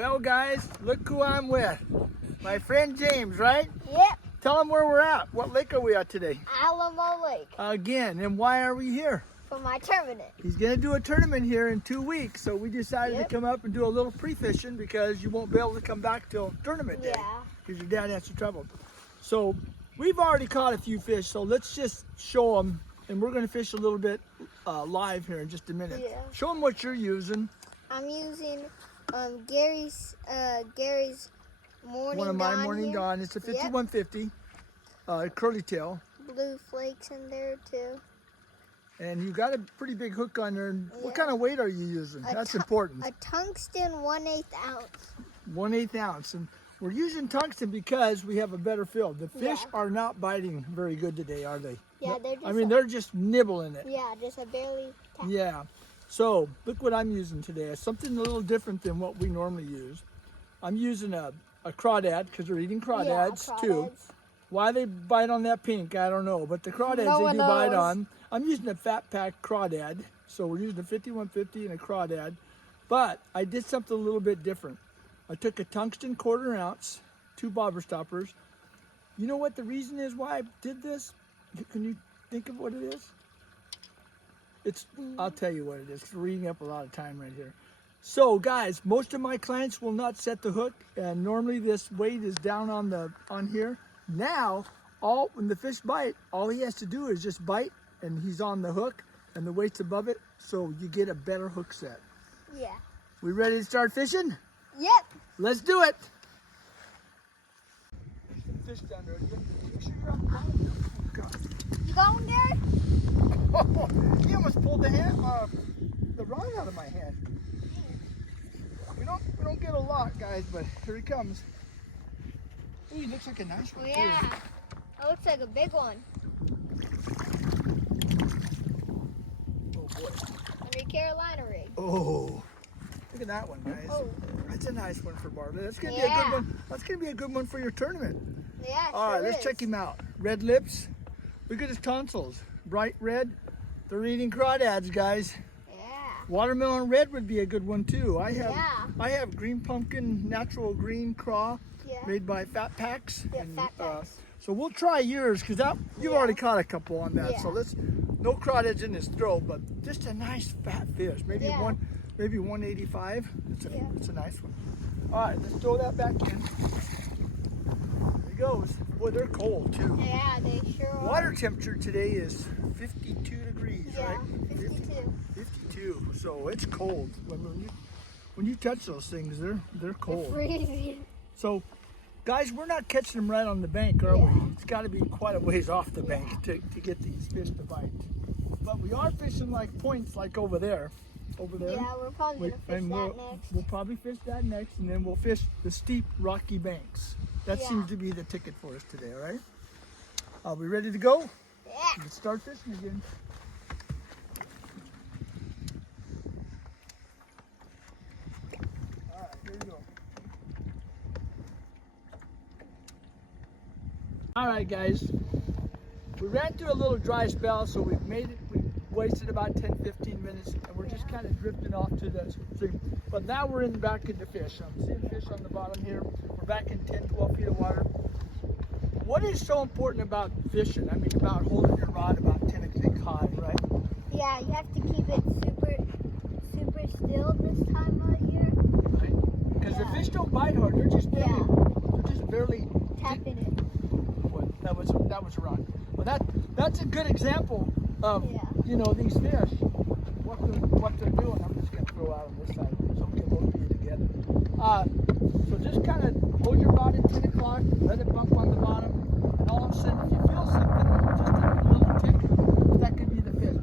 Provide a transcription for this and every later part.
Well, guys, look who I'm with. My friend James, right? Yep. Tell him where we're at. What lake are we at today? Alamo Lake. Again, and why are we here? For my tournament. He's going to do a tournament here in 2 weeks, so we decided to come up and do a little pre-fishing because you won't be able to come back till tournament day. Yeah. Because your dad has to travel. So we've already caught a few fish, so let's just show them, and we're going to fish a little bit live here in just a minute. Yeah. Show them what you're using. I'm using Gary's Morning Dawn. One of my Morning here. Dawn. It's a 5150 curly tail. Blue flakes in there too. And you got a pretty big hook on there. Yeah. What kind of weight are you using? That's important. A tungsten 1/8 ounce. 1/8 ounce. And we're using tungsten because we have a better fill. The fish Yeah. are not biting very good today, are they? Yeah, they're just. I mean, they're just nibbling it. Yeah, just a barely. Tap. Yeah. So look what I'm using today. It's something a little different than what we normally use. I'm using a crawdad because they're eating crawdads too. Why they bite on that pink, I don't know. But the crawdads they do bite on. I'm using a fat pack crawdad. So we're using a 5150 and a crawdad. But I did something a little bit different. I took a tungsten 1/4 ounce, 2 bobber stoppers. You know what the reason is why I did this? Can you think of what it is? I'll tell you what it is. We're eating up a lot of time right here. So guys, most of my clients will not set the hook, and normally this weight is down on here. Now, when the fish bite, all he has to do is just bite, and he's on the hook, and the weight's above it, so you get a better hook set. Yeah. We ready to start fishing? Yep. Let's do it. There's some fish down there. Make sure you're on the bottom. Oh, God. You going there? Oh, he almost pulled the rod out of my hand. We don't get a lot, guys, but here he comes. Ooh, he looks like a nice one, Yeah. too. That looks like a big one. Oh, boy. Under Carolina rig. Oh, look at that one, guys. Oh. That's a nice one for Bartlett. That's gonna be a good one. That's gonna be a good one for your tournament. Yeah, All right, sure let's is. check him out. Red lips. Look at his tonsils. Bright red. They're eating crawdads, guys. Yeah. Watermelon red would be a good one too. I have green pumpkin, natural green craw, made by Fat Packs. Yeah, Fat Packs. So we'll try yours because you've already caught a couple on that. Yeah. So no crawdads in his throat, but just a nice fat fish. Maybe 185. It's a nice one. All right, let's throw that back in. There he goes. Boy, they're cold too. Yeah, they sure are. Water temperature today is 52 degrees, Yeah, right? 52. 52. So it's cold. When you touch those things, they're cold. It's freezing. So, guys, we're not catching them right on the bank, are we? It's got to be quite a ways off the bank to get these fish to bite. But we are fishing like points, like over there. Yeah, we're probably gonna fish that next. We'll probably fish that next, and then we'll fish the steep, rocky banks. That seems to be the ticket for us today, all right? Are we ready to go? Yeah. Let's start fishing again. All right, here we go. All right, guys. We ran through a little dry spell, so we've made it. We wasted about 10-15 minutes, and we're just kind of drifting off to the stream. But now we're back into fish. I'm seeing fish on the bottom here. We're back in 10-12 feet of water. What is so important about fishing? I mean, about holding your rod about 10 feet high, right? Yeah, you have to keep it super still this time of year. Right? Because the fish don't bite hard. They're just barely tapping it. What? That was a rock. Well, that's a good example of these fish. What they're doing. I'm just gonna throw out on this side so we can both be together. So just kind of hold your rod at 10 o'clock, let it bump on the bottom, and all of a sudden if you feel something, just a little tick, that could be the fish.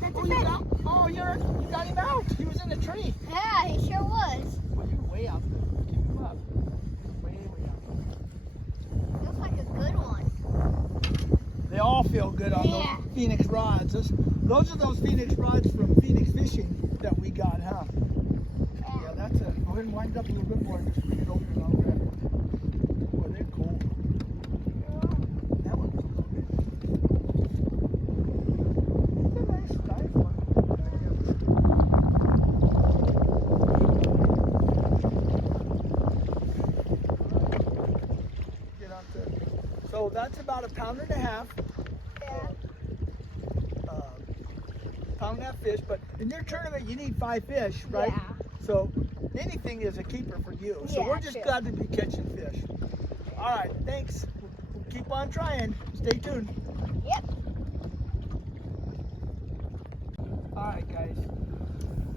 That's a fish. You got him out. He was in the tree. Yeah, he sure was. Well, you're way out there. Keep him up. Way out there. Feels like a good one. They all feel good on those Phoenix rods. Those are those Phoenix rods from Phoenix Fishing that we got, huh? Yeah, that's it. Go ahead and wind up a little bit more and just bring it over and I'll grab it. Boy, they're cold. That one was a little bit. It's a nice one. That's about a pound and a half. Yeah. Pound and a half fish, but in your tournament you need 5 fish, right? Yeah. So anything is a keeper for you. So Yeah, we're just true. glad to be catching fish. All right, thanks. We'll keep on trying. Stay tuned. Yep. All right, guys.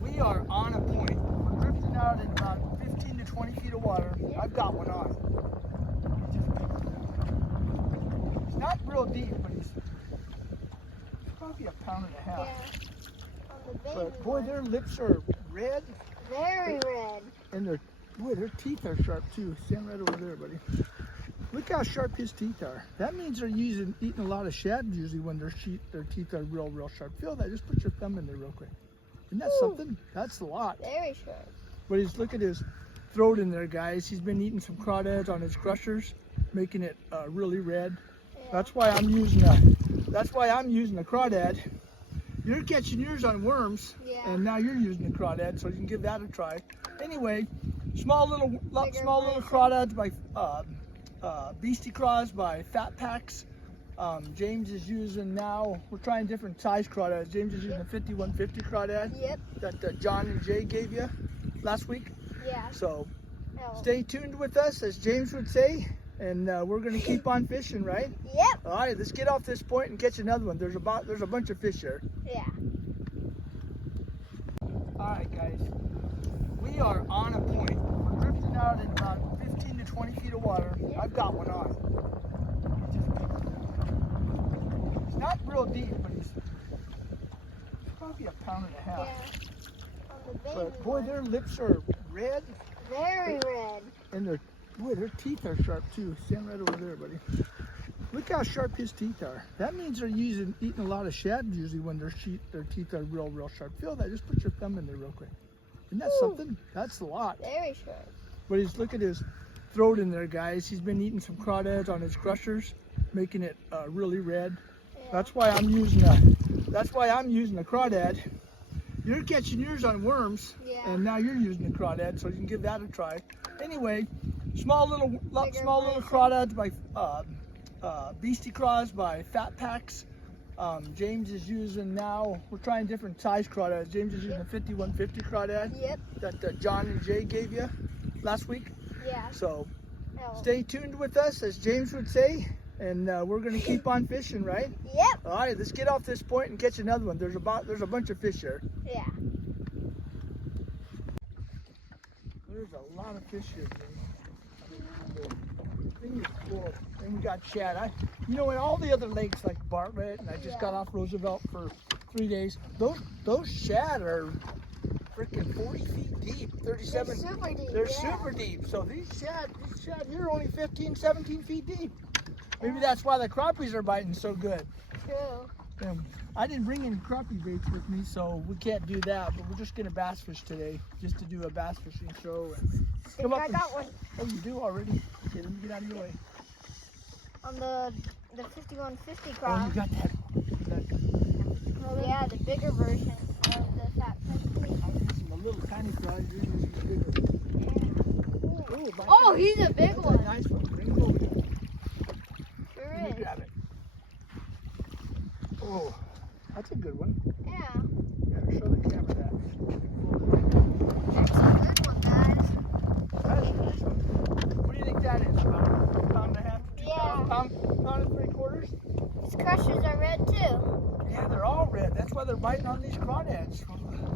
We are on a point. We're drifting out in about 15 to 20 feet of water. Yep. I've got one on. He's not real deep, but he's probably a pound and a half. Yeah. On the baby But boy, one. their lips are red, Very red. and their teeth are sharp too. Stand right over there, buddy. Look how sharp his teeth are. That means they're eating a lot of shad usually when their teeth are real sharp. Feel that? Just put your thumb in there real quick. Isn't that Ooh. something? That's a lot. Very sharp. But look at his throat in there, guys. He's been eating some crawdads on his crushers, making it really red. Yeah. That's why I'm using a crawdad. You're catching yours on worms, Yeah. and now you're using a crawdad, so you can give that a try. Anyway, small little version. crawdads by Beastie Craws by Fat Packs. James is using now. We're trying different size crawdads. James is using a 5150 crawdad Yep. that John and Jay gave you last week. Yeah. So No. stay tuned with us, as James would say, and we're going to keep on fishing, right? Yep. All right, let's get off this point and catch another one. There's a bunch of fish here. Yeah. All right, guys, we are on a point. We're drifting out in about 15 to 20 feet of water. Yeah. I've got one on. He's not real deep, but he's probably a pound and a half. Yeah. On the baby But boy, one. their lips are red, Very red. and their teeth are sharp too. Stand right over there, buddy. Look how sharp his teeth are. That means they're eating a lot of shad usually when their teeth are real sharp. Feel that? Just put your thumb in there real quick. Isn't that Ooh. something? That's a lot. Very sharp. But look at his throat in there, guys. He's been eating some crawdads on his crushers, making it really red. Yeah. That's why I'm using a crawdad. You're catching yours on worms, Yeah. and now you're using a crawdad, so you can give that a try. Anyway, small little version. crawdads by Beastie Craws by Fat Packs. James is using now. We're trying different size crawdads. James is using a 5150 crawdad Yep. that John and Jay gave you last week. Yeah. So No. stay tuned with us, as James would say, and we're going to keep on fishing, right? Yep. All right, let's get off this point and catch another one. There's a bunch of fish here. Yeah. There's a lot of fish here, James. Thing is cool. And we got shad. In all the other lakes like Bartlett, and I just got off Roosevelt for 3 days. Those shad are freaking 40 feet deep, 37. They're super deep. They're yeah. super deep. So these shad here are only 15, 17 feet deep. Maybe that's why the crappies are biting so good. True. I didn't bring any crappie baits with me, so we can't do that. But we're just gonna bass fish today, just to do a bass fishing show. And Think I got one Oh, you do already? Okay, let me get out of your way. on the 5150 Oh, Craws. you got that. Yeah, the bigger version of the Fat 50. I'm using a little tiny fry. You're using a bigger. Ooh, Oh, he's a big that's one. a nice one. Bring it over here. Sure Let me is. grab it. Oh, that's a good one. Yeah. Yeah, show the camera that. That's a good one, guys. That's a nice one. What do you think that is? About a pound and a half? 2 Yeah. pounds? Pound and 3/4? These crushers are red too. Yeah, they're all red. That's why they're biting on these crawdads.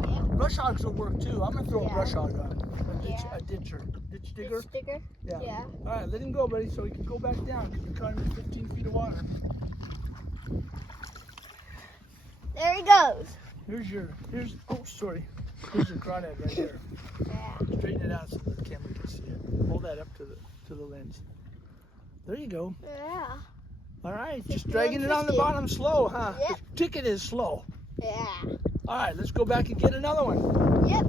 Yeah. Brush hogs will work too. I'm gonna throw a Yeah. brush hog on. Yeah. A ditch digger. Sticker? Yeah. Yeah. All right, let him go, buddy, so he can go back down because we're trying to 15 feet of water. There he goes. Here's your crawdad right here. Yeah. Straighten it out so the camera can see it. Hold that up to the lens. There you go. Yeah. All right, 50 just dragging and it on the 50. bottom slow, huh? Yep. The ticket is slow. Yeah. All right, let's go back and get another one. Yep.